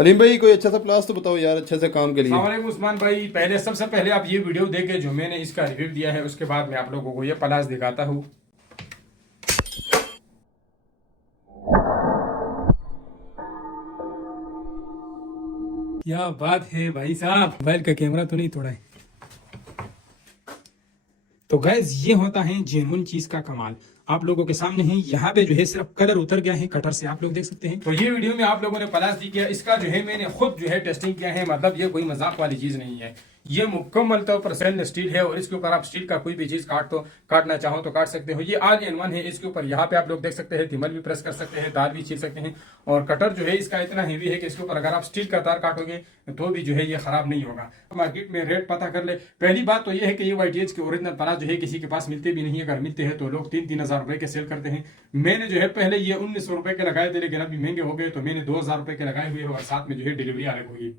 अलीम भाई कोई अच्छा सा प्लास तो बताओ यार, अच्छे से काम के लिए। अस्सलाम वालेकुम उस्मान भाई, पहले सबसे पहले आप ये वीडियो देखें जो मैंने इसका रिव्यू दिया है, उसके बाद मैं आप लोगों को ये प्लास दिखाता हूँ। क्या बात है भाई साहब, मोबाइल का कैमरा तो नहीं तोड़ा है। तो गैस ये होता है जेन्युइन चीज का कमाल। आप लोगों के सामने है, यहाँ पे जो है सिर्फ कलर उतर गया है कटर से, आप लोग देख सकते हैं। तो ये वीडियो में आप लोगों ने प्लास दी किया, इसका जो है मैंने खुद जो है टेस्टिंग किया है, मतलब ये कोई मजाक वाली चीज नहीं है। ये मुकम्मल तौर पर स्टेनलेस स्टील है और इसके ऊपर आप स्टील का कोई भी चीज काटना चाहो तो काट सकते हो। ये ऑल इन वन है। इसके ऊपर यहाँ पे आप लोग देख सकते हैं थिमल भी प्रेस कर सकते हैं, तार भी छील सकते हैं। और कटर जो है इसका इतना हेवी है कि इसके ऊपर अगर आप स्टील का तार काटोगे तो भी जो है ये खराब नहीं होगा। मार्केट में रेट पता कर ले। पहली बात तो ये है कि ये YTH के ओरिजिनल प्लास जो है किसी के पास मिलते भी नहीं है, अगर मिलते हैं तो लोग 3-3 हजार रुपए के सेल करते हैं। मैंने जो है पहले ये 1900 रुपए के लगाए थे, लेकिन अभी महंगे हो गए तो मैंने 2000 रुपए के लगाए हुए और साथ में जो है डिलीवरी अलग होगी।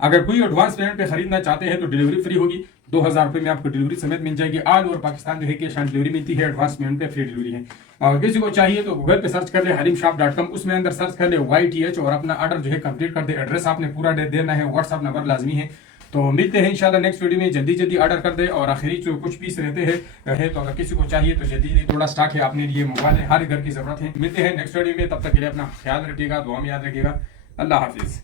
अगर कोई एडवांस पेमेंट पे खरीदना चाहते हैं तो डिलीवरी फ्री होगी, 2000 रुपए में आपको डिलीवरी समेत मिल जाएगी। ऑल ओवर पाकिस्तान जो है कैश ऑन डिलीवरी मिलती है, एडवांस पेमेंट पे फ्री डिलीवरी है। और किसी को चाहिए तो गूगल पे सर्च कर ले halimshop.com, उसमें अंदर सर्च कर ले YTH और अपना ऑर्डर जो है कंप्लीट कर दे। एड्रेस आपने पूरा देना है, व्हाट्सअप नंबर लाजमी है। तो मिलते हैं इंशाल्लाह नेक्स्ट वीडियो में। जल्दी ऑर्डर कर दे। और आखिरी जो कुछ पीस रहते हैं तो अगर किसी को चाहिए तो जल्दी थोड़ा स्टॉक है अपने लिए मंगवा लें, हर घर की जरूरत है। मिलते हैं नेक्स्ट वीडियो में, तब तक के लिए अपना ख्याल रखिएगा, दुआ में याद रखिएगा। अल्लाह हाफिज।